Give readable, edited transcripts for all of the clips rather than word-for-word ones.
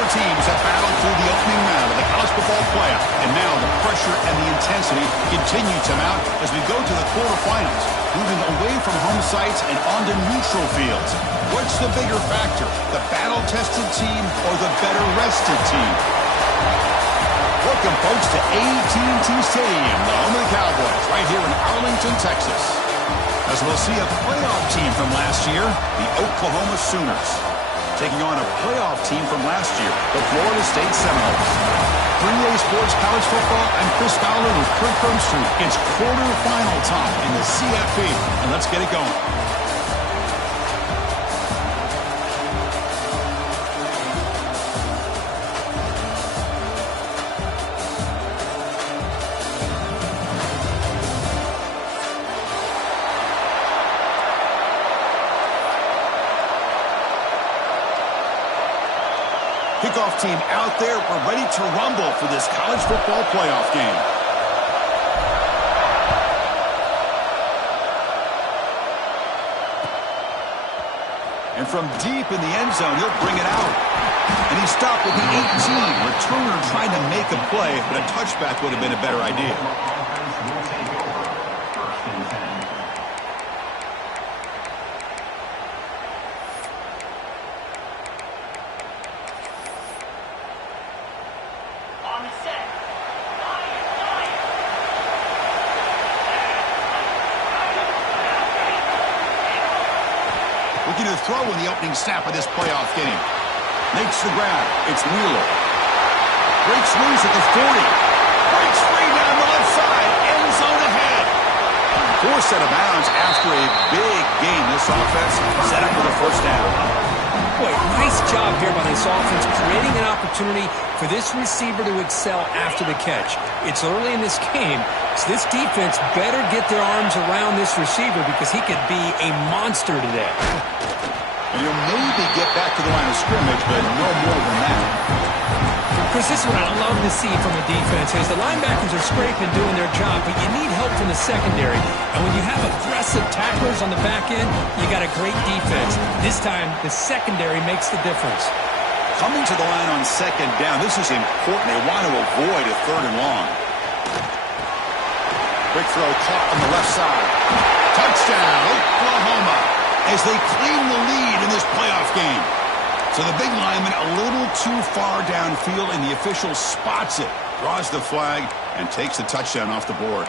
Four teams have battled through the opening round of the college football playoff, and now the pressure and the intensity continue to mount as we go to the quarterfinals, moving away from home sites and onto neutral fields. What's the bigger factor, the battle-tested team or the better-rested team? Welcome, folks, to AT&T Stadium, the home of the Cowboys, right here in Arlington, Texas. As we'll see a playoff team from last year, the Oklahoma Sooners, taking on a playoff team from last year, the Florida State Seminoles. 3A Sports College Football, I'm Chris Fowler with Kirk Street. It's quarterfinal time in the CFP, and let's get it going. Kickoff team out there. We're ready to rumble for this college football playoff game. And from deep in the end zone, he'll bring it out. And he stopped with the 18. Returner trying to make a play, but a touchback would have been a better idea. Looking to throw in the opening snap of this playoff game. Makes the grab. It's Wheeler. Breaks loose at the 40. Breaks free down the left side. End zone ahead. Forced out of bounds after a big game. This offense set up for the first down. Boy, nice job here by this offense, creating an opportunity for this receiver to excel after the catch. It's early in this game, so this defense better get their arms around this receiver because he could be a monster today. And he'll maybe get back to the line of scrimmage, but no more than that. Chris, this is what I love to see from a defense is the linebackers are scraping doing their job, but you need help from the secondary. And when you have aggressive tacklers on the back end, you got a great defense. This time, the secondary makes the difference. Coming to the line on second down, this is important. They want to avoid a third and long. Quick throw caught on the left side. Touchdown, Oklahoma, as they claim the lead in this playoff game. So the big lineman a little too far downfield, and the official spots it, draws the flag, and takes the touchdown off the board.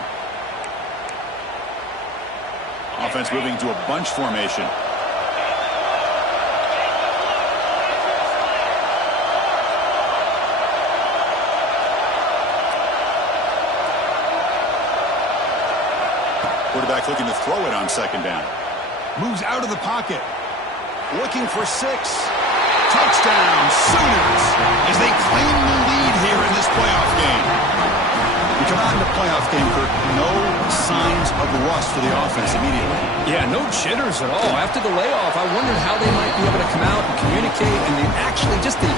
Offense moving to a bunch formation. Quarterback looking to throw it on second down. Moves out of the pocket. Looking for 6. Touchdown, Sooners, as they claim the lead here in this playoff game. We come out in the playoff game, Kirk. No signs of rust for the offense immediately. Yeah, no jitters at all. After the layoff, I wondered how they might be able to come out and communicate, and they actually just the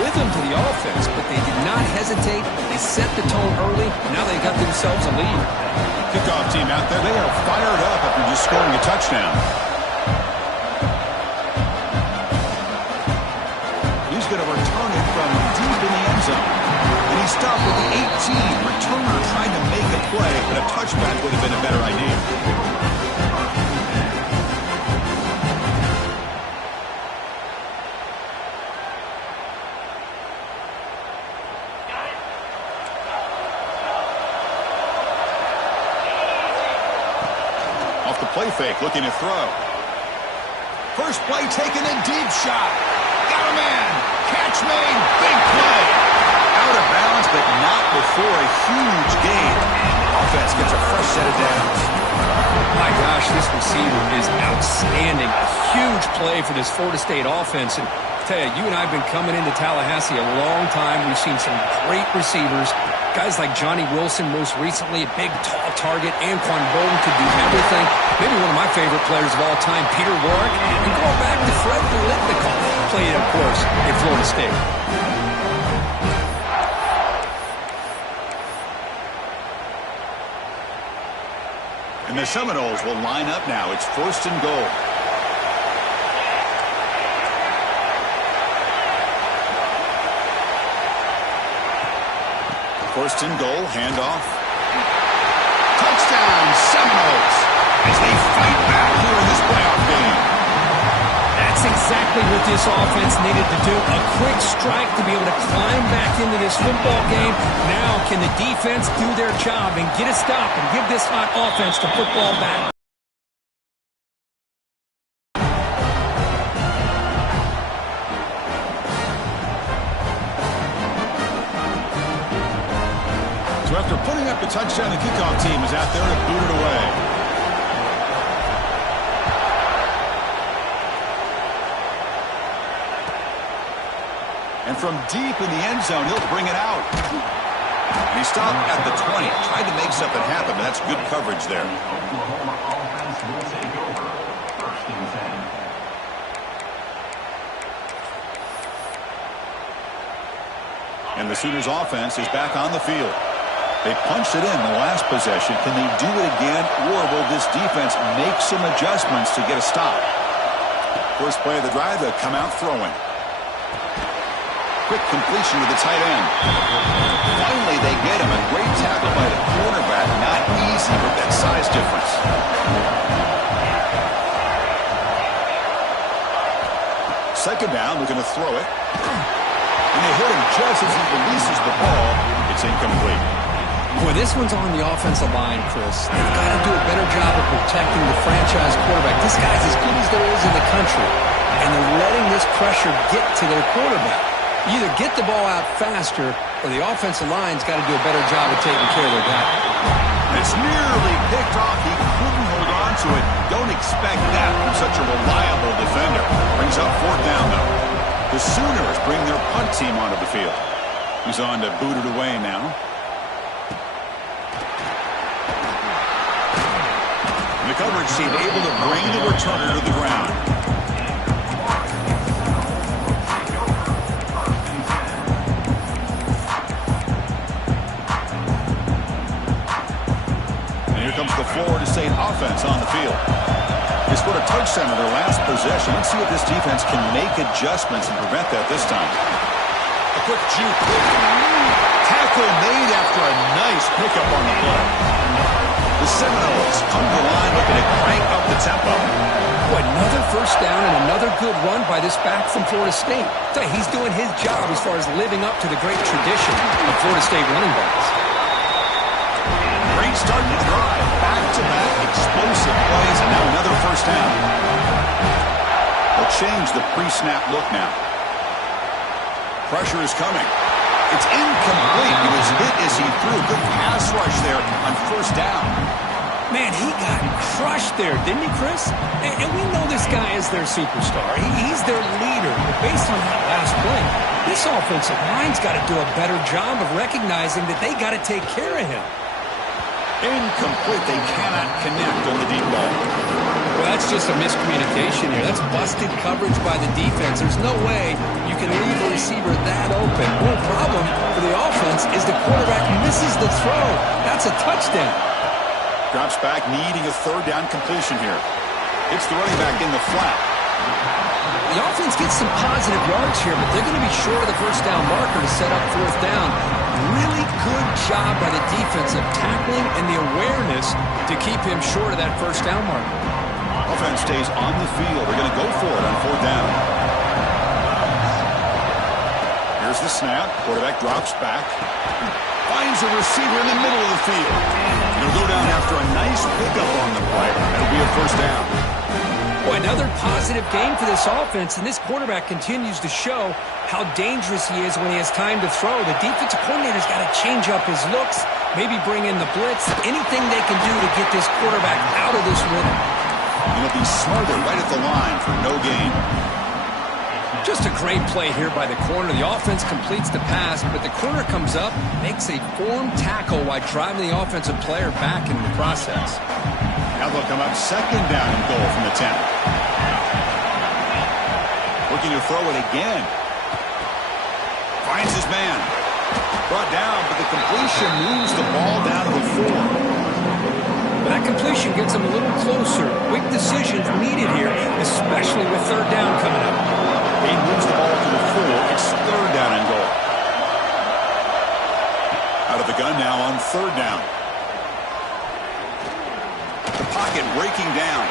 rhythm to the offense, but they did not hesitate. They set the tone early, and now they got themselves a lead. Kickoff team out there, they are fired up after just scoring a touchdown. He's going to return it from deep in the end zone. And he stopped with the 18. Returner trying to make a play, but a touchback would have been a better idea. Off the play fake, looking to throw. First play taken, a deep shot. Got a man. Catch made. Big play. Out of bounds, but not before a huge gain. Offense gets a fresh set of downs. My gosh, this receiver is outstanding. A huge play for this Florida State offense. And I tell you, you and I have been coming into Tallahassee a long time. We've seen some great receivers. Guys like Johnny Wilson, most recently, a big, tall target. Anquan Bolden could do everything. Maybe one of my favorite players of all time, Peter Warrick. And going back to Fred Biletnikoff, played, of course, at Florida State. And the Seminoles will line up now. It's 1st and goal. First and goal, handoff. Touchdown, Seminoles, as they fight back here in this playoff game. That's exactly what this offense needed to do. A quick strike to be able to climb back into this football game. Now can the defense do their job and get a stop and give this hot offense the football back? So after putting up the touchdown, the kickoff team is out there to boot it away. And from deep in the end zone, he'll bring it out. And he stopped at the 20. Tried to make something happen, but that's good coverage there. And the Sooners offense is back on the field. They punched it in the last possession. Can they do it again, or will this defense make some adjustments to get a stop? First play of the drive, they'll come out throwing. Quick completion to the tight end. Finally, they get him. A great tackle by the cornerback. Not easy with that size difference. Second down, looking to throw it. And they hit him just as he releases the ball. It's incomplete. Boy, this one's on the offensive line, Chris. They've got to do a better job of protecting the franchise quarterback. This guy's as good as there is in the country. And they're letting this pressure get to their quarterback. You either get the ball out faster, or the offensive line's got to do a better job of taking care of their guy. It's nearly picked off. He couldn't hold on to it. Don't expect that from such a reliable defender. Brings up fourth down, though. The Sooners bring their punt team onto the field. He's on to boot it away now. And the coverage team able to bring the returner to the ground. Comes the Florida State offense on the field. They scored a touchdown in their last possession. Let's see if this defense can make adjustments and prevent that this time. A quick juke. Tackle made after a nice pickup on the play. The Seminoles come to the line looking to crank up the tempo. Boy, another first down and another good run by this back from Florida State. He's doing his job as far as living up to the great tradition of Florida State running backs. Great start to the drive. Back-to-back explosive plays, and now another first down. They'll change the pre-snap look now. Pressure is coming. It's incomplete. He was hit as he threw a good pass rush there on first down. Man, he got crushed there, didn't he, Chris? And we know this guy is their superstar. He's their leader. But based on that last play, this offensive line's got to do a better job of recognizing that they got to take care of him. Incomplete. They cannot connect on the deep ball. Well, that's just a miscommunication here. That's busted coverage by the defense. There's no way you can leave a receiver that open. One problem for the offense is the quarterback misses the throw. That's a touchdown. Drops back, needing a third down completion here. It's the running back in the flat. The offense gets some positive yards here, but they're going to be short of the first down marker to set up fourth down. Really good job by the defense of tackling and the awareness to keep him short of that first down marker. Offense stays on the field. They're going to go for it on fourth down. Here's the snap. Quarterback drops back. Finds a receiver in the middle of the field. He'll go down after a nice pickup on the play. That'll be a first down. Boy, another positive game for this offense, and this quarterback continues to show how dangerous he is when he has time to throw. The defensive coordinator's got to change up his looks, maybe bring in the blitz, anything they can do to get this quarterback out of this rhythm. And he'll be smarter right at the line for no gain. Just a great play here by the corner. The offense completes the pass, but the corner comes up, makes a formed tackle while driving the offensive player back in the process. Now they'll come up second down and goal from the 10. Looking to throw it again. Finds his man. Brought down, but the completion moves the ball down to the 4. That completion gets him a little closer. Quick decisions needed here, especially with third down coming up. He moves the ball to the 4. It's third down and goal. Out of the gun now on 3rd down. The pocket breaking down.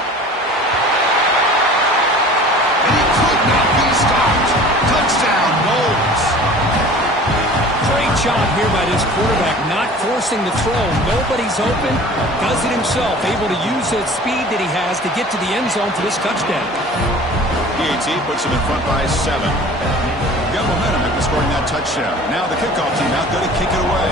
And he could not be stopped. Touchdown, Knowles. Great job here by this quarterback, not forcing the throw. Nobody's open. Does it himself, able to use the speed that he has to get to the end zone for this touchdown. PAT puts him in front by 7. Got momentum after scoring that touchdown. Now the kickoff team out there to kick it away.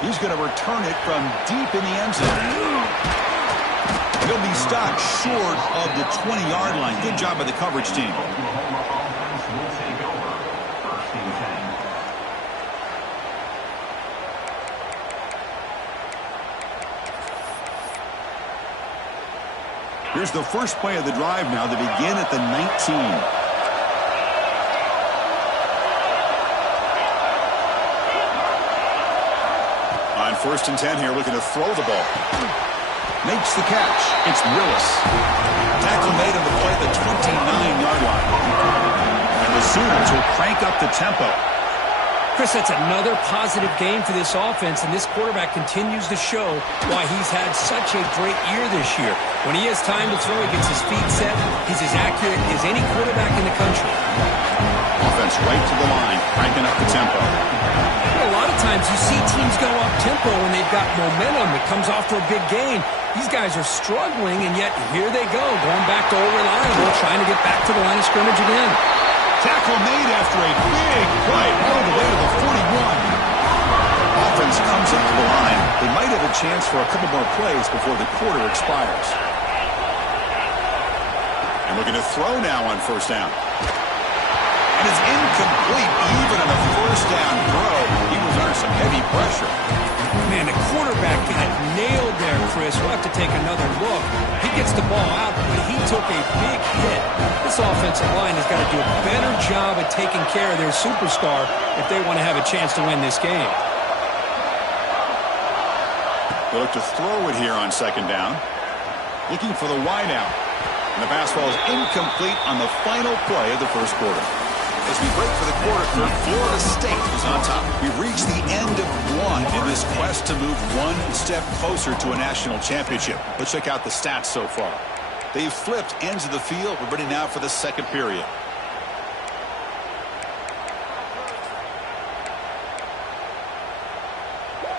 He's going to return it from deep in the end zone. He'll be stopped short of the 20-yard line. Good job by the coverage team. Here's the first play of the drive now. They begin at the 19. On 1st and 10 here, looking to throw the ball. Makes the catch. It's Willis. Tackle made on the play at the 29-yard line. And the Sooners will crank up the tempo. Chris, that's another positive game for this offense, and this quarterback continues to show why he's had such a great year this year. When he has time to throw, he gets his feet set. He's as accurate as any quarterback in the country. Offense right to the line, cranking up the tempo. A lot of times you see teams go up-tempo when they've got momentum. It comes off for a big gain. These guys are struggling, and yet here they go, going back to old reliable, trying to get back to the line of scrimmage again. Tackle made after a big play all the way to the 41. Offense comes up to the line. They might have a chance for a couple more plays before the quarter expires. And looking to throw now on 1st down. And it's incomplete even on the 1st down throw. He was under some heavy pressure. Man, the quarterback got nailed there, Chris. We'll have to take another look. He gets the ball out, but he took a big hit. This offensive line has got to do a better job at taking care of their superstar if they want to have a chance to win this game. They look to throw it here on 2nd down. Looking for the wideout. And the pass ball is incomplete on the final play of the 1st quarter. As we break for the quarter, Florida State is on top. We've reached the end of one in this quest to move one step closer to a national championship. Let's check out the stats so far. They've flipped ends of the field. We're ready now for the 2nd period.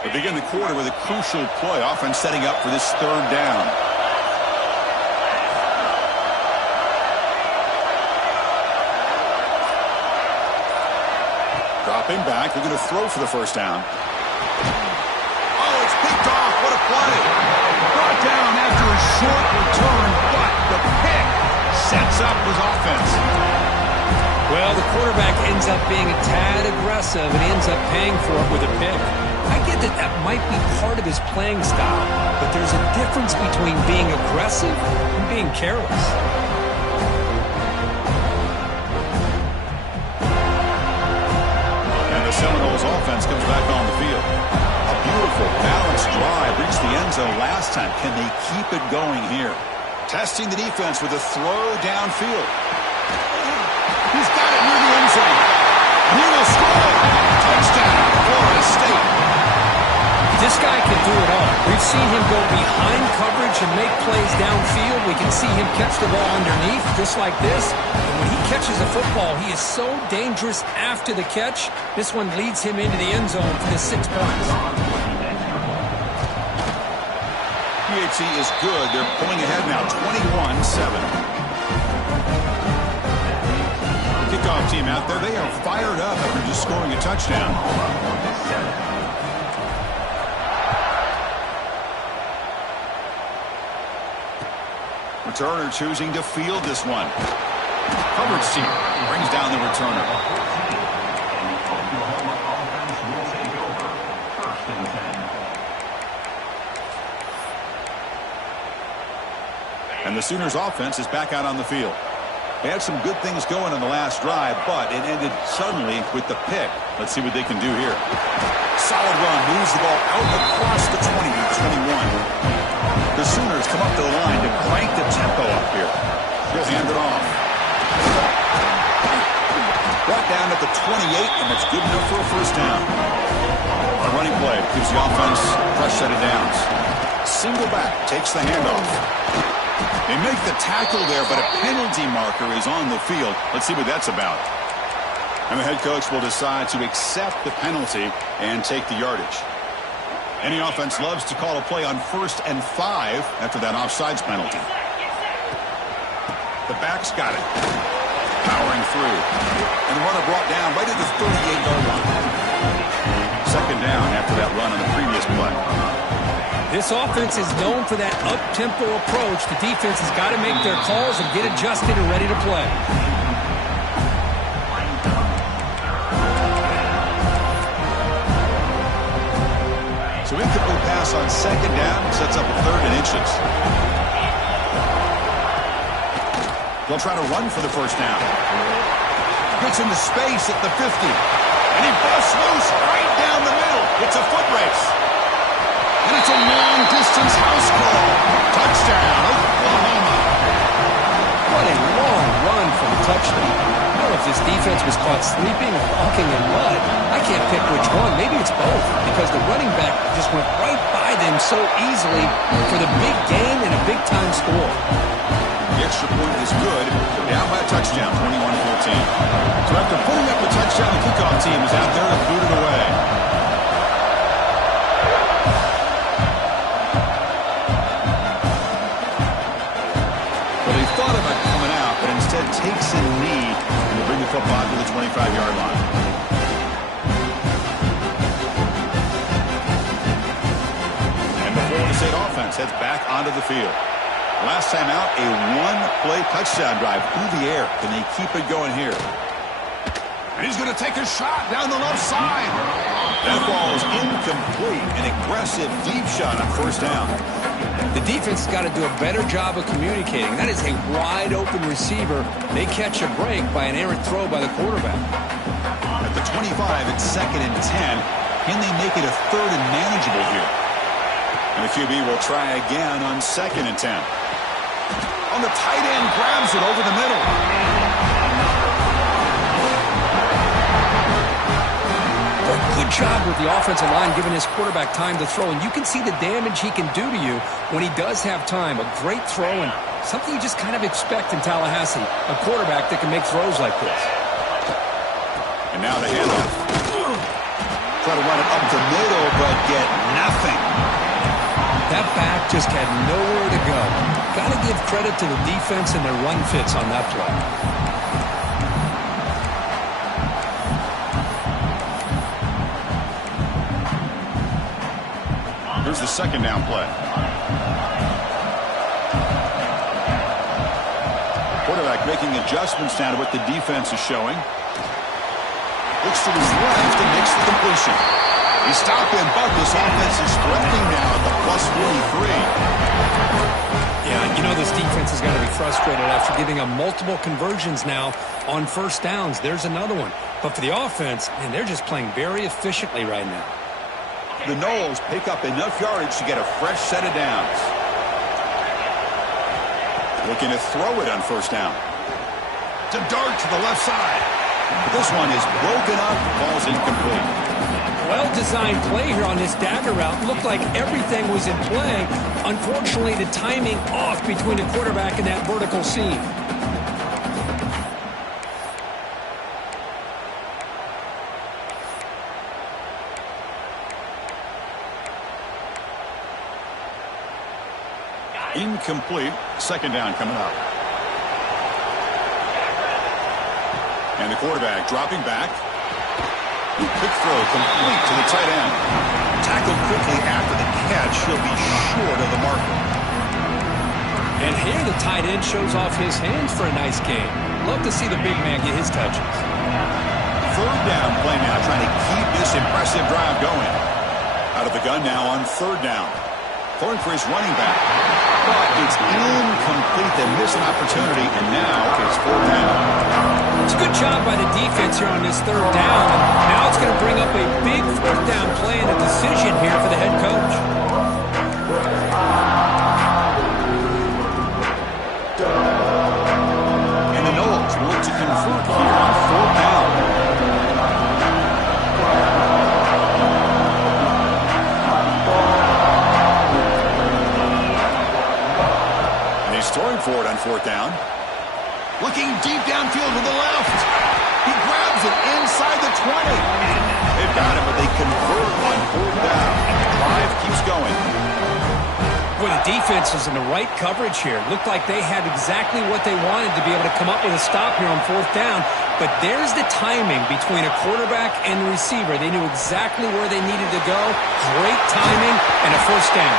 We begin the quarter with a crucial play, offense setting up for this 3rd down. Dropping back, they're going to throw for the 1st down. Oh, it's picked off. What a play. Brought down after a short return, but the pick sets up his offense. Well, the quarterback ends up being a tad aggressive and ends up paying for it with a pick. I get that that might be part of his playing style, but there's a difference between being aggressive and being careless. Seminoles offense comes back on the field. A beautiful balanced drive reached the end zone last time. Can they keep it going here? Testing the defense with a throw downfield. He's got it near the end zone. He will score. Touchdown, Florida State. This guy can do it all. We've seen him go behind coverage and make plays downfield. We can see him catch the ball underneath just like this. And when he catches a football, he is so dangerous after the catch. This one leads him into the end zone for the 6 points. PAT is good. They're pulling ahead now, 21-7. Kickoff team out there. They are fired up after just scoring a touchdown. Returner choosing to field this one. Coverage team brings down the returner. And the Sooners offense is back out on the field. They had some good things going on the last drive, but it ended suddenly with the pick. Let's see what they can do here. Solid run, moves the ball out across the 20 to 21. The Sooners come up to the line to crank the tempo up here. He'll hand it off. Brought down at the 28, and that's good enough for a first down. A running play gives the offense a fresh set of downs. Single back takes the handoff. They make the tackle there, but a penalty marker is on the field. Let's see what that's about. And the head coach will decide to accept the penalty and take the yardage. Any offense loves to call a play on 1st and 5 after that offsides penalty. The back's got it. Powering through. And the runner brought down right at the 38-yard line. Second down after that run on the previous play. This offense is known for that up-tempo approach. The defense has got to make their calls and get adjusted and ready to play. So incomplete pass on second down sets up a 3rd and inches. They'll try to run for the first down. Gets into space at the 50. And he busts loose right down the middle. It's a foot race. And it's a long-distance house call. Touchdown, Oklahoma. What a long run for the touchdown. I don't know if this defense was caught sleeping or walking in mud. I can't pick which one. Maybe it's both, because the running back just went right by them so easily for the big gain and a big-time score. The extra point is good. They're down by a touchdown, 21-14. So after putting up the touchdown, the kickoff team is out there to boot it away. Well, he thought about coming out, but instead takes a knee and will bring the football to the 25-yard line. And the Florida State offense heads back onto the field. Last time out, a one-play touchdown drive through the air. Can they keep it going here? And he's going to take a shot down the left side. That ball is incomplete. An aggressive deep shot on first down. The defense has got to do a better job of communicating. That is a wide-open receiver. They catch a break by an errant throw by the quarterback. At the 25, it's 2nd and 10. Can they make it a 3rd and manageable here? And the QB will try again on 2nd and 10. On the tight end, grabs it over the middle. Good job with the offensive line giving his quarterback time to throw. And you can see the damage he can do to you when he does have time. A great throw and something you just kind of expect in Tallahassee. A quarterback that can make throws like this. And now the handoff. Try to run it up the middle, but get nothing. That back just had nowhere to go. Got to give credit to the defense and their run fits on that play. Here's the second down play. Quarterback making adjustments down to what the defense is showing. Looks to his left and makes the completion. He stopped him, but this offense is threatening now at the +43. Yeah, you know this defense is going to be frustrated after giving them multiple conversions now on first downs. There's another one. But for the offense, man, they're just playing very efficiently right now. The Noles pick up enough yardage to get a fresh set of downs. Looking to throw it on first down. To dart to the left side. This one is broken up, falls incomplete. Well-designed play here on this dagger route. Looked like everything was in play. Unfortunately, the timing off between the quarterback and that vertical seam. Incomplete. Second down coming up. And the quarterback dropping back. Quick throw complete to the tight end. Tackled quickly after the catch. He'll be short of the marker. And here the tight end shows off his hands for a nice game. Love to see the big man get his touches. Third down play now, trying to keep this impressive drive going. Out of the gun now on third down. Throwing for his running back. But it's incomplete. They miss an opportunity, and now it's fourth down. It's a good job by the defense here on this third down. And now it's going to bring up a big fourth down play and a decision here for the head coach. fourth down. Looking deep downfield to the left. He grabs it inside the 20. They've got it, but they convert on fourth down. Drive keeps going. Well, the defense is in the right coverage here. Looked like they had exactly what they wanted to be able to come up with a stop here on fourth down. But there's the timing between a quarterback and the receiver. They knew exactly where they needed to go. Great timing and a first down.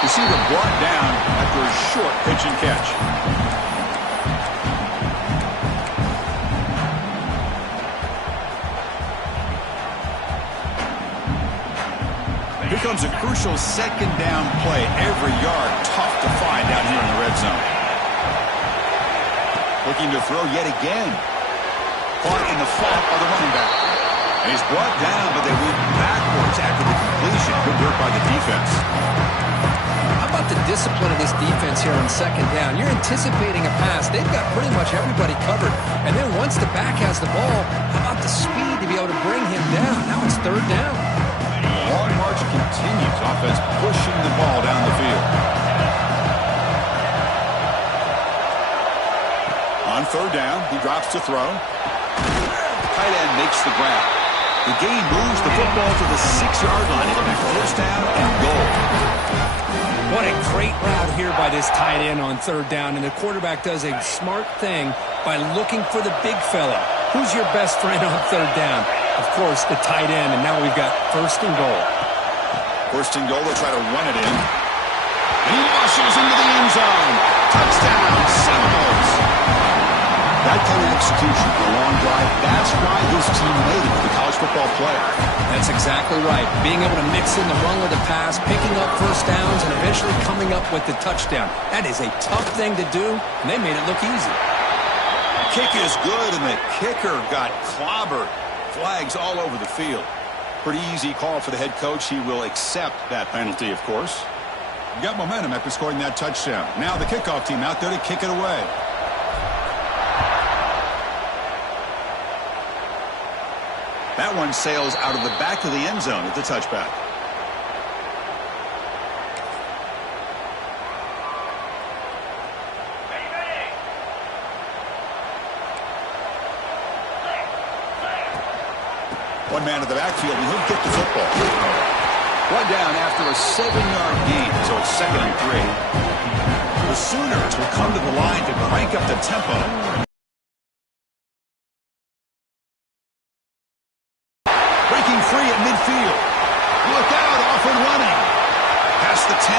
Receiver brought down after a short pitch and catch. Here comes a crucial second down play. Every yard tough to find down here in the red zone. Looking to throw yet again. Caught in the flat by the running back. And he's brought down, but they went backwards after the completion. Good work by the defense. How about the discipline of this defense here on second down? You're anticipating a pass. They've got pretty much everybody covered. And then once the back has the ball, how about the speed to be able to bring him down? Now it's third down. Long march continues. Offense pushing the ball down the field. On third down, he drops to throw. Tight end makes the grab. The game moves the football to the 6-yard line. It'll be first down and goal. What a great route here by this tight end on third down. And the quarterback does a smart thing by looking for the big fella. Who's your best friend on third down? Of course, the tight end, and now we've got first and goal. First and goal, they'll try to run it in. And he muscles into the end zone. Touchdown, Seminoles. That kind of execution for a long drive, that's why this team made it to the college football playoff. That's exactly right. Being able to mix in the run with the pass, picking up first downs, and eventually coming up with the touchdown. That is a tough thing to do, and they made it look easy. Kick is good, and the kicker got clobbered. Flags all over the field. Pretty easy call for the head coach. He will accept that penalty, of course. You got momentum after scoring that touchdown. Now the kickoff team out there to kick it away. That one sails out of the back of the end zone at the touchback. One man in the backfield, and he'll get the football. One down after a 7-yard gain, so it's 2nd and 3. The Sooners will come to the line to crank up the tempo. Breaking free at midfield. Look out, off and running. Past the 10.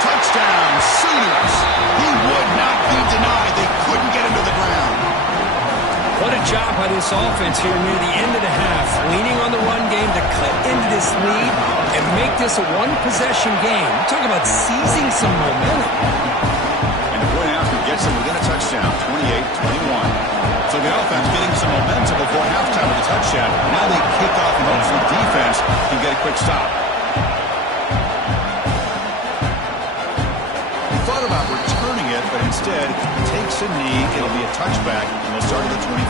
Touchdown, Sooners. He would not be denied. They couldn't get him to the ground. What a job by this offense here near the end of the half. Leaning on the run game to cut into this lead and make this a one-possession game. Talk about seizing some momentum. And the point after gets him within a touchdown, 28-21. So the offense getting some momentum before halftime with a touchdown. Now they kick off and hopefully defense can get a quick stop. Thought about returning it, but instead takes a knee. It'll be a touchback, and they'll start at the 25.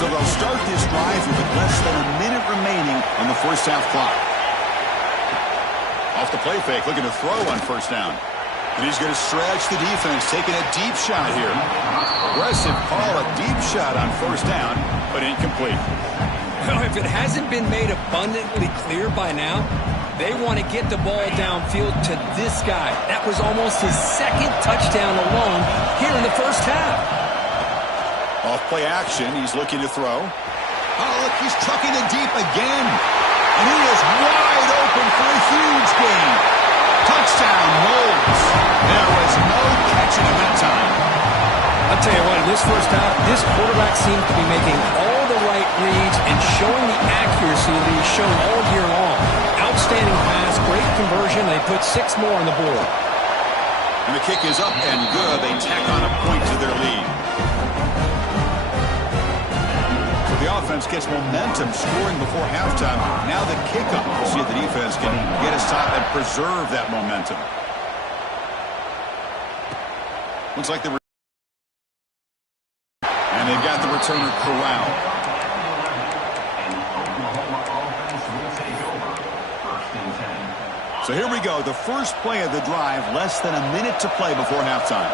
So they'll start this drive with less than a minute remaining on the first half clock. Off the play fake, looking to throw on first down. And he's going to stretch the defense, taking a deep shot here. Aggressive call, a deep shot on first down, but incomplete. Well, if it hasn't been made abundantly clear by now, they want to get the ball downfield to this guy. That was almost his second touchdown alone here in the first half. Off play action, he's looking to throw. Oh, look, he's trucking it deep again. And he is wide open for a huge gain. Touchdown, Knowles. There was no catching him that time. I'll tell you what, in this first half, this quarterback seems to be making all the right reads and showing the accuracy that he's shown all year long. Outstanding pass, great conversion. They put 6 more on the board. And the kick is up and good. They tack on a point to their lead. So the offense gets momentum scoring before halftime. Now the kickoff. We'll see if the defense can get a stop and preserve that momentum. Looks like the and they've got the returner corralled. So here we go, the first play of the drive, less than a minute to play before halftime.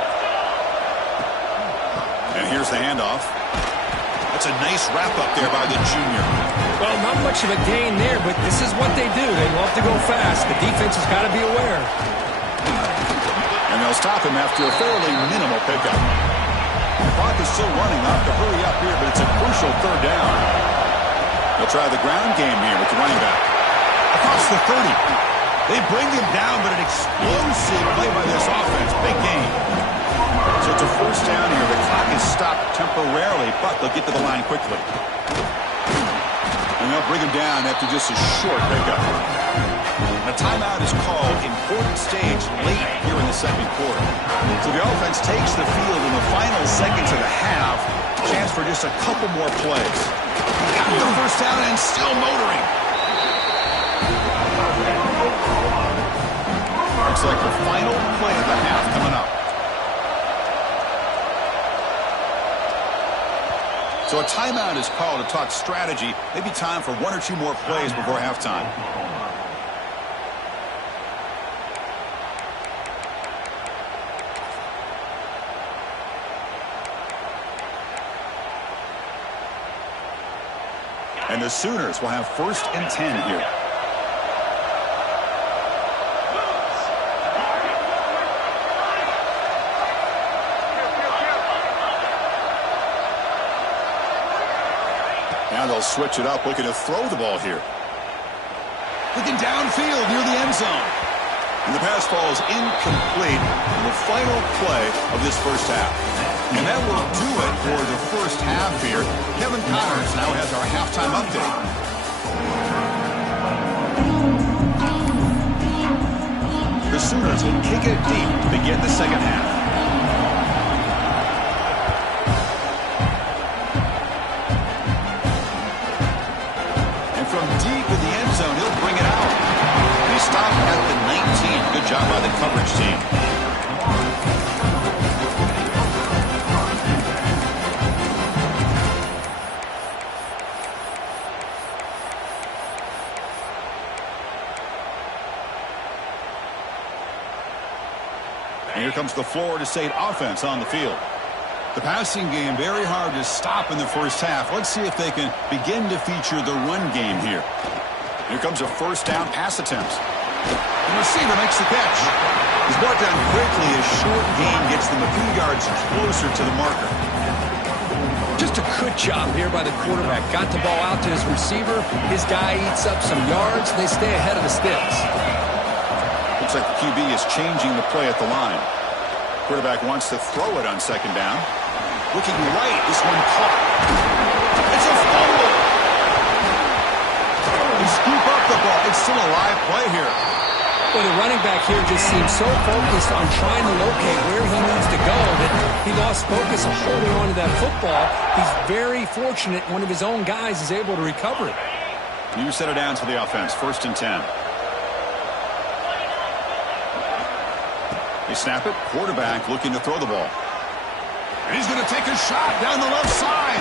And here's the handoff. That's a nice wrap-up there by the junior. Well, not much of a gain there, but this is what they do. They love to go fast. The defense has got to be aware. And they'll stop him after a fairly minimal pickup. The clock is still running. They'll have to hurry up here, but it's a crucial third down. They'll try the ground game here with the running back. Across the 30. They bring him down, but an explosive play by this offense. Big gain. So it's a first down here. The clock is stopped temporarily, but they'll get to the line quickly. And they'll bring him down after just a short pickup. A timeout is called. Important stage late here in the second quarter. So the offense takes the field in the final seconds of the half. Chance for just a couple more plays. Got the first down and still motoring. Looks like the final play of the half coming up. So a timeout is called to talk strategy. Maybe time for one or two more plays before halftime. And the Sooners will have 1st and 10 here. Now they'll switch it up, looking to throw the ball here. Looking downfield near the end zone. And the pass falls incomplete in the final play of this first half. And that will do it for the first half here. Kevin Connors now has our halftime update. The Sooners will kick it deep to begin the second half. And from deep in the end zone, he'll bring it out. And he stopped at the 19. Good job by the coverage team. And here comes the Florida State offense on the field. The passing game very hard to stop in the first half. Let's see if they can begin to feature the run game here. Here comes a first down pass attempt. The receiver makes the catch. He's brought down quickly. A short gain gets them a few yards closer to the marker. Just a good job here by the quarterback. Got the ball out to his receiver. His guy eats up some yards. They stay ahead of the sticks. Looks like the QB is changing the play at the line. Quarterback wants to throw it on second down. Looking right, this one caught. It's a fumble. They scoop up the ball. It's still a live play here. Well, the running back here just seems so focused on trying to locate where he needs to go that he lost focus of holding on to that football. He's very fortunate one of his own guys is able to recover it. You set it down to the offense. 1st and 10. They snap it. Quarterback looking to throw the ball. And he's going to take a shot down the left side.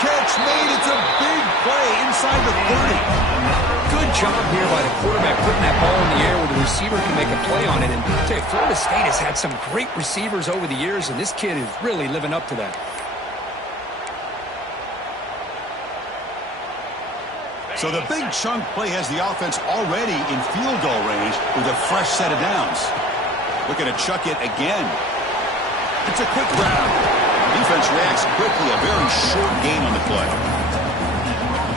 Catch made. It's a big play inside the 30. Good job here by the quarterback putting that ball in the air where the receiver can make a play on it. And I tell you, Florida State has had some great receivers over the years, and this kid is really living up to that. So the big chunk play has the offense already in field goal range with a fresh set of downs. Looking to chuck it again. It's a quick grab. Defense reacts quickly. A very short gain on the play.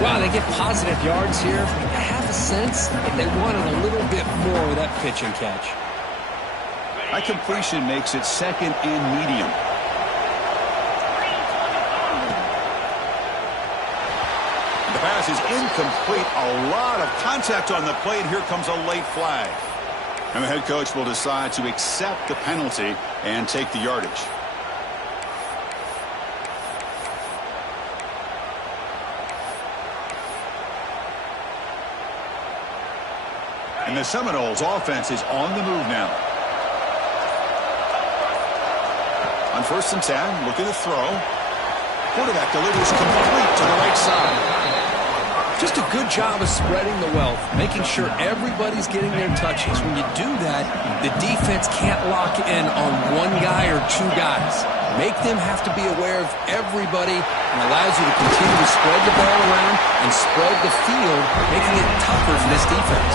Wow, they get positive yards here. I have a sense that they wanted a little bit more with that pitch and catch. That completion makes it 2nd and medium. The pass is incomplete. A lot of contact on the play, and here comes a late flag. And the head coach will decide to accept the penalty and take the yardage. And the Seminoles offense is on the move now. On 1st and 10, looking to throw. Quarterback delivers complete to the right side. Just a good job of spreading the wealth, making sure everybody's getting their touches. When you do that, the defense can't lock in on one guy or two guys. Make them have to be aware of everybody and allows you to continue to spread the ball around and spread the field, making it tougher for this defense.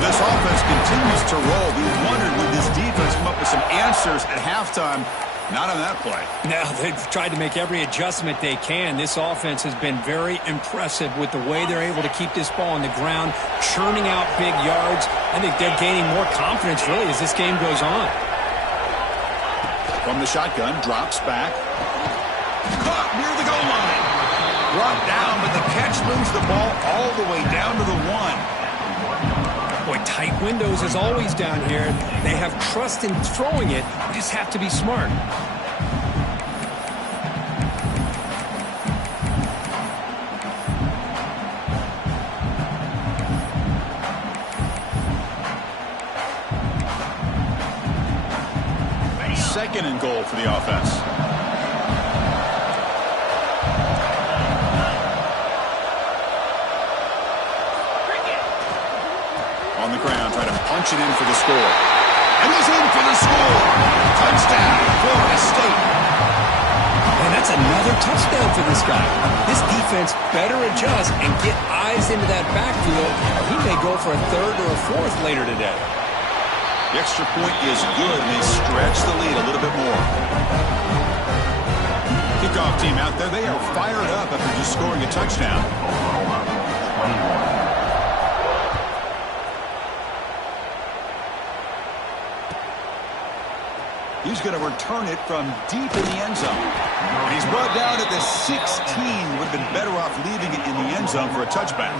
This offense continues to roll. We wondered, would this defense come up with some answers at halftime? Not on that play. No, they've tried to make every adjustment they can. This offense has been very impressive with the way they're able to keep this ball on the ground, churning out big yards. I think they're gaining more confidence, really, as this game goes on. From the shotgun, drops back. Caught near the goal line. Brought down, but the catch moves the ball all the way down to the 1. Boy, tight windows as always down here. They have trust in throwing it. You just have to be smart. Second and goal for the offense. On the ground, trying to punch it in for the score. And he's in for the score. Touchdown, Florida State. And that's another touchdown for this guy. This defense better adjust and get eyes into that backfield, or he may go for a third or a fourth later today. The extra point is good, and they stretch the lead a little bit more. Kickoff team out there, they are fired up after just scoring a touchdown. He's going to return it from deep in the end zone. And he's brought down at the 16. Would have been better off leaving it in the end zone for a touchback.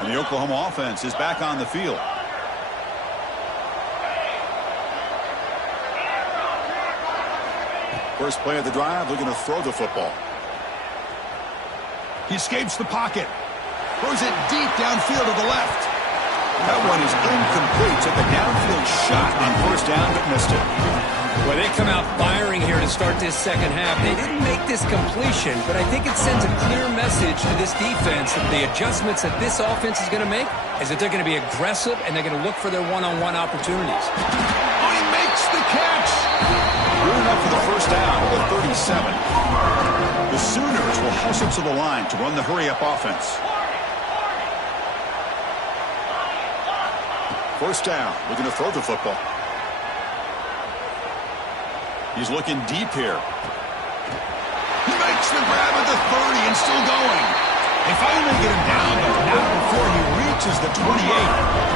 And the Oklahoma offense is back on the field. First play of the drive, looking to throw the football. He escapes the pocket. Throws it deep downfield to the left. That one is incomplete. Took a downfield shot on first down, but missed it. Well, they come out firing here to start this second half. They didn't make this completion, but I think it sends a clear message to this defense that the adjustments that this offense is going to make is that they're going to be aggressive and they're going to look for their one-on-one opportunities. Oh, he makes the catch. Good enough for the first down at the 37. The Sooners will hustle to the line to run the hurry-up offense. First down, looking to throw the football. He's looking deep here. He makes the grab at the 30 and still going. They finally get him down, but not before he reaches the 28.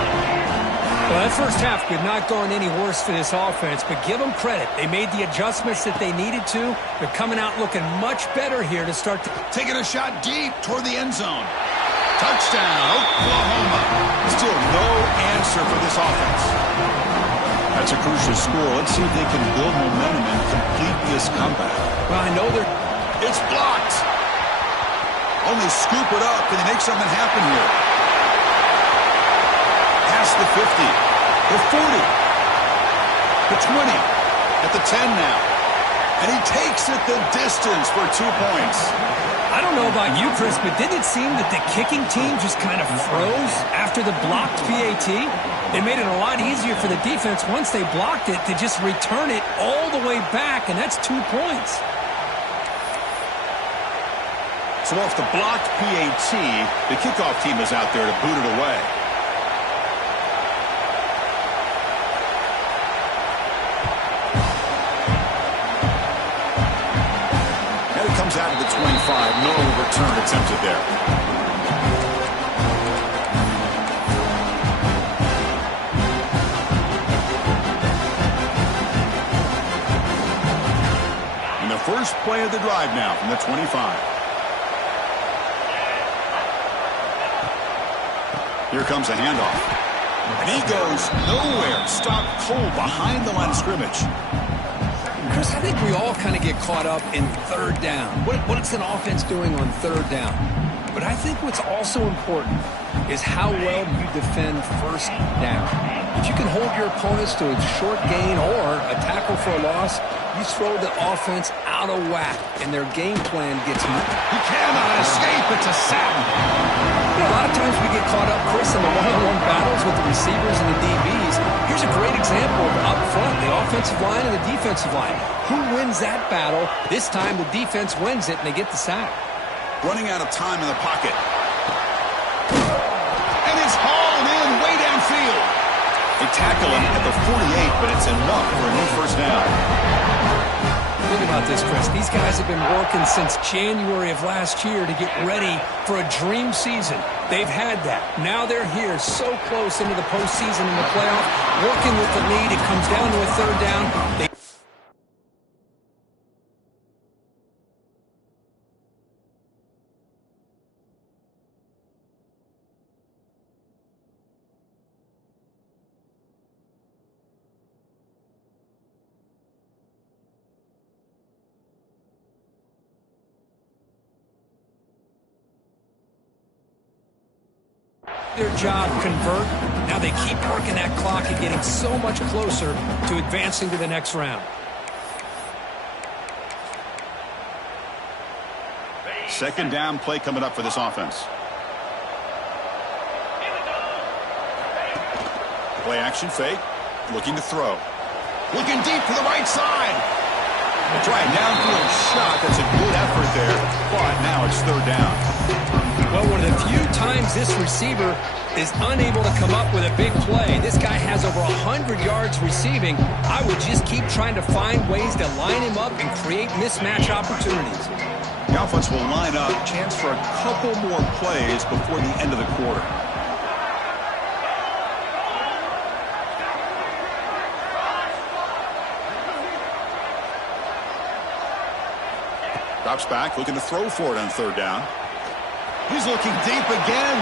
Well, that first half could not go any worse for this offense, but give them credit. They made the adjustments that they needed to. They're coming out looking much better here to start. Taking a shot deep toward the end zone. Touchdown, Oklahoma. Still no answer for this offense. That's a crucial score. Let's see if they can build momentum and complete this comeback. Well, I know they're... It's blocked. Only scoop it up. Can they make something happen here? Past the 50, the 40, the 20, at the 10 now. And he takes it the distance for 2 points. I don't know about you, Chris, but didn't it seem that the kicking team just kind of froze after the blocked PAT? It made it a lot easier for the defense once they blocked it to just return it all the way back, and that's 2 points. So off the blocked PAT, the kickoff team is out there to boot it away. Out of the 25, no return attempted there. And the first play of the drive now from the 25. Here comes a handoff. And he goes nowhere. Stopped cold behind the line of scrimmage. Chris, I think we all kind of get caught up in third down. What's an offense doing on third down? But I think what's also important is how well you defend first down. If you can hold your opponents to a short gain or a tackle for a loss, you throw the offense out of whack, and their game plan gets moved. He cannot escape. It's a sack. A lot of times we get caught up, Chris, in the one-on-one battles with the receivers and the DBs. Here's a great example of up front, the offensive line and the defensive line. Who wins that battle? This time the defense wins it, and they get the sack. Running out of time in the pocket. And it's hauled in way downfield. They tackle him at the 48, but it's enough for a new first down. Think about this, Chris. These guys have been working since January of last year to get ready for a dream season. They've had that. Now they're here so close into the postseason and the playoff, working with the lead. It comes down to a third down. Their job, convert. Now they keep working that clock and getting so much closer to advancing to the next round. Second down play coming up for this offense. Play action fake. Looking to throw. Looking deep to the right side. We'll try a downfield shot. That's a good effort there. But now it's third down. Well, one of the few times this receiver is unable to come up with a big play. This guy has over 100 yards receiving. I would just keep trying to find ways to line him up and create mismatch opportunities. The offense will line up. Chance for a couple more plays before the end of the quarter. Drops back, looking to throw for it on third down. He's looking deep again.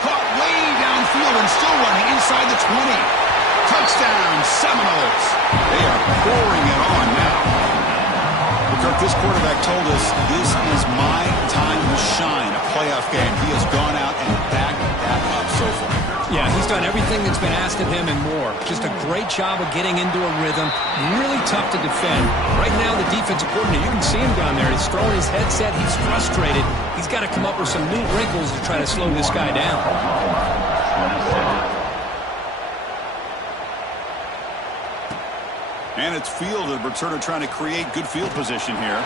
Caught way downfield and still running inside the 20. Touchdown, Seminoles. They are pouring it on now. Kirk, this quarterback told us this is my time to shine, a playoff game. He has gone out and backed that up so far. Yeah, he's done everything that's been asked of him and more. Just a great job of getting into a rhythm. Really tough to defend. Right now, the defensive coordinator, you can see him down there. He's throwing his headset. He's frustrated. He's got to come up with some new wrinkles to try to slow this guy down. And it's fielded. Returner trying to create good field position here.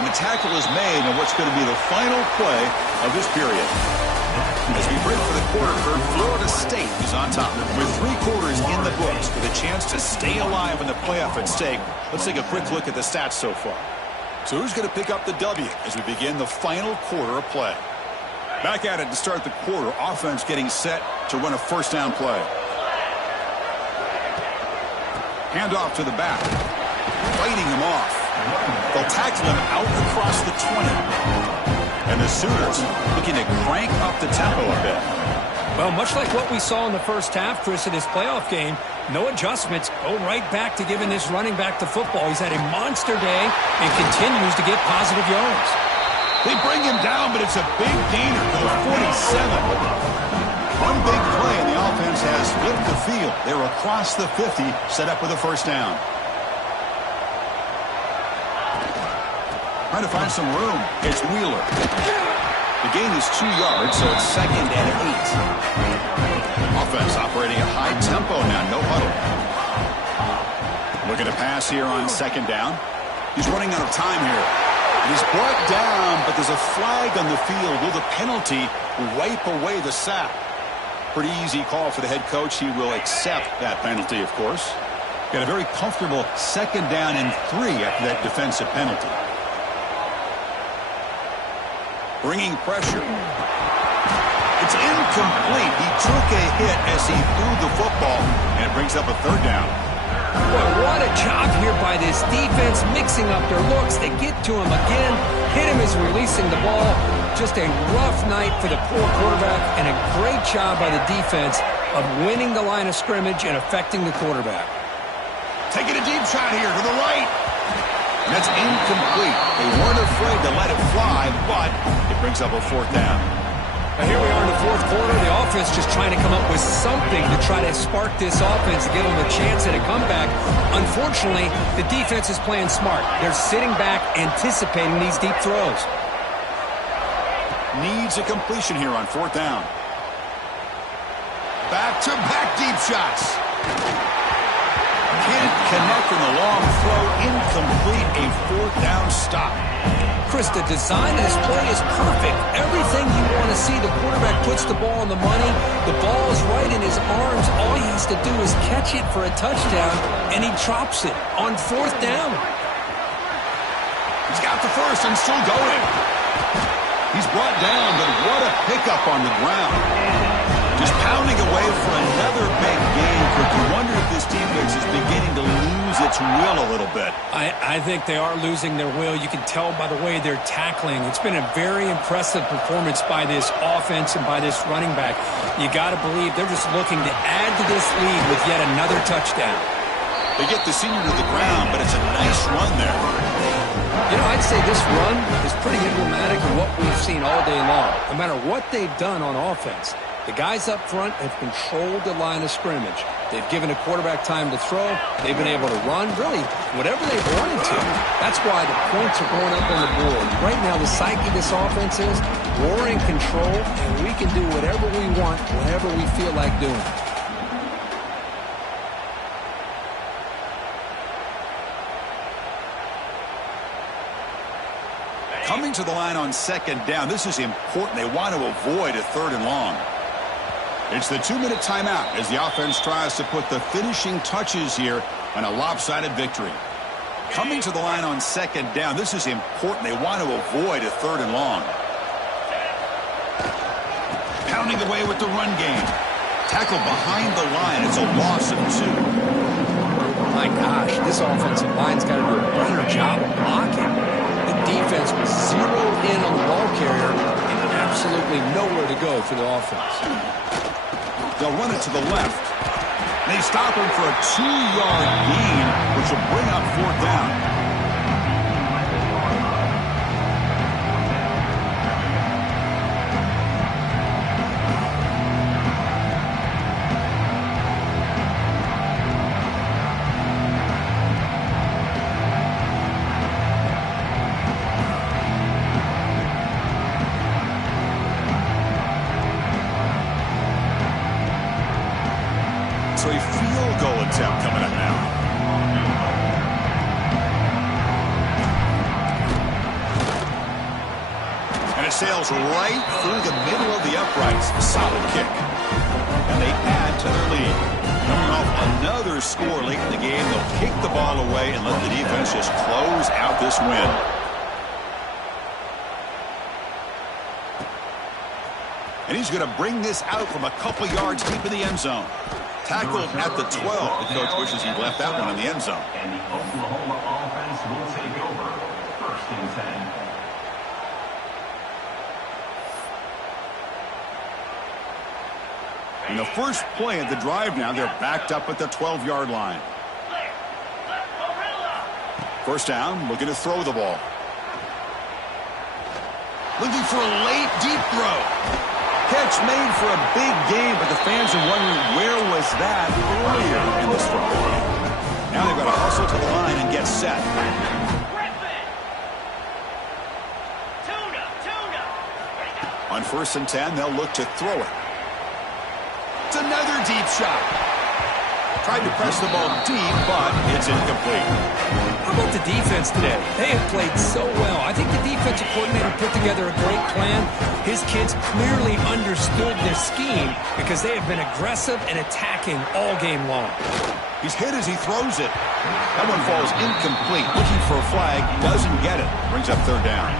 And the tackle is made on what's going to be the final play of this period. As we break for the quarter, Florida State is on top. With 3 quarters in the books, with a chance to stay alive in the playoff at stake, let's take a quick look at the stats so far. So who's going to pick up the W as we begin the final quarter of play? Back at it to start the quarter. Offense getting set to run a first down play. Hand off to the back. Fighting him off. They'll tackle him out across the 20. And the Sooners looking to crank up the tempo a bit. Well, much like what we saw in the first half, Chris, in this playoff game, no adjustments. Go right back to giving this running back the football. He's had a monster day and continues to get positive yards. They bring him down, but it's a big gainer to the 47. One big play, and the offense has flipped the field. They're across the 50, set up with a first down. Trying to find some room. It's Wheeler. The gain is 2 yards, so it's 2nd and 8. Offense operating at high tempo now. No huddle. Looking to pass here on 2nd down. He's running out of time here. He's brought down, but there's a flag on the field. Will the penalty wipe away the sack? Pretty easy call for the head coach. He will accept that penalty, of course. Got a very comfortable 2nd down and 3 after that defensive penalty. Bringing pressure. It's incomplete. He took a hit as he threw the football, and it brings up a 3rd down. Boy, what a job here by this defense, mixing up their looks. They get to him again, hit him as releasing the ball. Just a rough night for the poor quarterback, and a great job by the defense of winning the line of scrimmage and affecting the quarterback. Taking a deep shot here to the right. And that's incomplete. They weren't afraid to let it fly, but if Brings up a 4th down. Now here we are in the 4th quarter. The offense just trying to come up with something to try to spark this offense to give them a chance at a comeback. Unfortunately, the defense is playing smart. They're sitting back, anticipating these deep throws. Needs a completion here on 4th down. Back-to-back deep shots. Can't connect in the long throw. Incomplete. A 4th down stop. Chris, the design of this play is perfect. Everything you want to see. The quarterback puts the ball on the money. The ball is right in his arms. All he has to do is catch it for a touchdown, and he drops it on 4th down. He's got the first and still going. He's brought down, but what a pickup on the ground. Just pounding away for another big gain. But you wonder if this defense is beginning to lose its will a little bit. I think they are losing their will. You can tell by the way they're tackling. It's been a very impressive performance by this offense and by this running back. You got to believe they're just looking to add to this lead with yet another touchdown. They get the senior to the ground, but it's a nice run there. You know, I'd say this run is pretty emblematic of what we've seen all day long. No matter what they've done on offense, the guys up front have controlled the line of scrimmage. They've given the quarterback time to throw. They've been able to run, really, whatever they've wanted to. That's why the points are going up on the board. Right now, the psyche of this offense is we're in control, and we can do whatever we want, whenever we feel like doing. Coming to the line on 2nd down. This is important. They want to avoid a 3rd and long. It's the 2-minute timeout as the offense tries to put the finishing touches here on a lopsided victory. Coming to the line on 2nd down. This is important. They want to avoid a 3rd and long. Pounding away with the run game. Tackle behind the line. It's a loss of 2. My gosh, this offensive line's got to do a better job of blocking. Defense was zeroed in on the ball carrier and absolutely nowhere to go for the offense. They'll run it to the left. They stop him for a 2-yard gain, which will bring up 4th down. So a field goal attempt coming up now. And it sails right through the middle of the uprights. Solid kick. And they add to their lead. Coming off another score late in the game, they'll kick the ball away and let the defense just close out this win. And he's going to bring this out from a couple yards deep in the end zone. Tackled at the 12. The coach wishes he left that one in the end zone. And the Oklahoma offense will take over. 1st and 10. In the first play of the drive now, they're backed up at the 12-yard line. 1st down, looking to throw the ball. Looking for a late, deep throw. Catch made for a big gain, but the fans are wondering where was that earlier in this football game. Now they've got to hustle to the line and get set. On 1st and 10, they'll look to throw it. It's another deep shot. Tried to press the ball deep, but it's incomplete. How about the defense today? They have played so well. I think the defensive coordinator put together a great plan. His kids clearly understood their scheme because they have been aggressive and attacking all game long. He's hit as he throws it. That one falls incomplete. Looking for a flag, doesn't get it. Brings up 3rd down.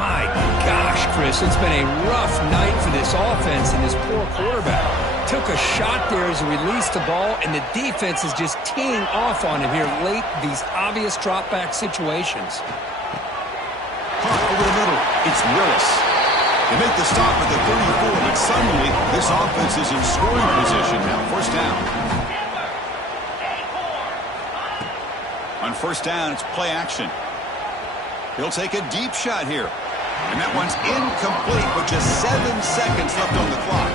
My gosh, Chris, it's been a rough night for this offense and this poor quarterback. Took a shot there as he released the ball, and the defense is just teeing off on him here late, these obvious drop-back situations. Caught over the middle. It's Willis. They make the stop at the 34, but suddenly this offense is in scoring position now. 1st down. On 1st down, it's play action. He'll take a deep shot here. And that one's incomplete with just 7 seconds left on the clock.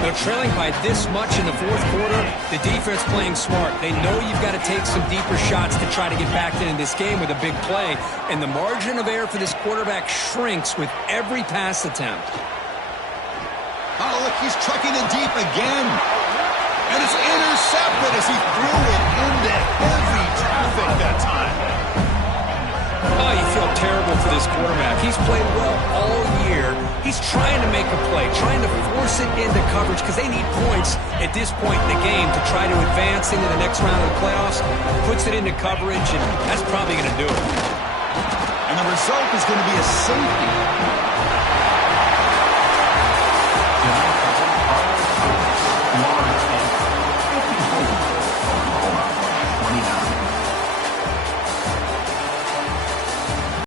They're trailing by this much in the fourth quarter. The defense playing smart. They know you've got to take some deeper shots to try to get back into this game with a big play. And the margin of error for this quarterback shrinks with every pass attempt. Oh, look, he's trucking in deep again. And it's intercepted as he threw it into heavy traffic that time. Oh, you feel terrible for this quarterback. He's played well all year. He's trying to make a play, trying to force it into coverage because they need points at this point in the game to try to advance into the next round of the playoffs. Puts it into coverage, and that's probably going to do it. And the result is going to be a safety.